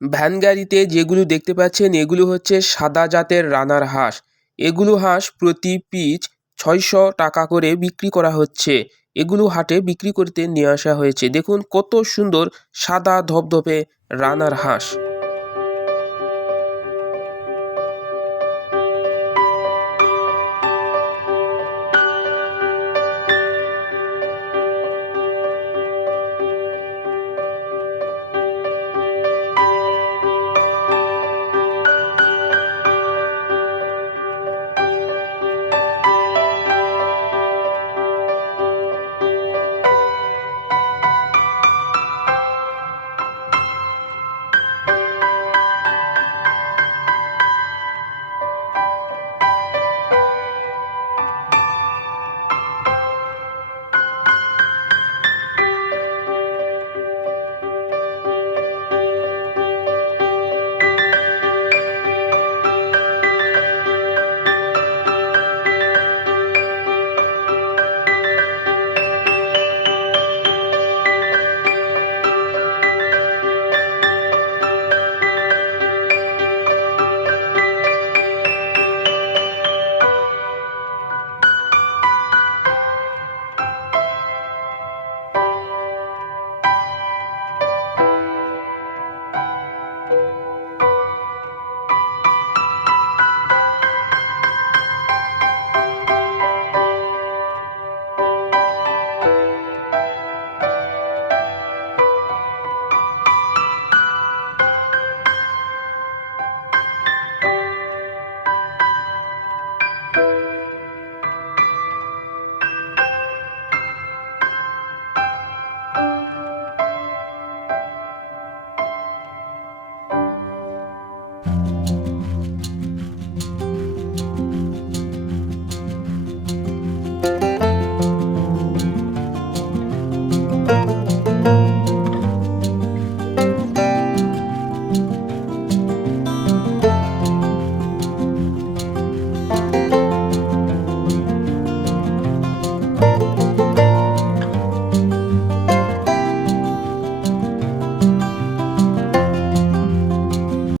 Van গাড়িতে যেগুলো দেখতে পাচ্ছেন, এগুলো হচ্ছে সাদা জাতের রানার হাঁস। এগুলো হাঁস প্রতি পিচ ছয়শো টাকা করে বিক্রি করা হচ্ছে। এগুলো হাটে বিক্রি করতে নিয়ে আসা হয়েছে। দেখুন কত সুন্দর সাদা ধপধপে রানার হাঁস।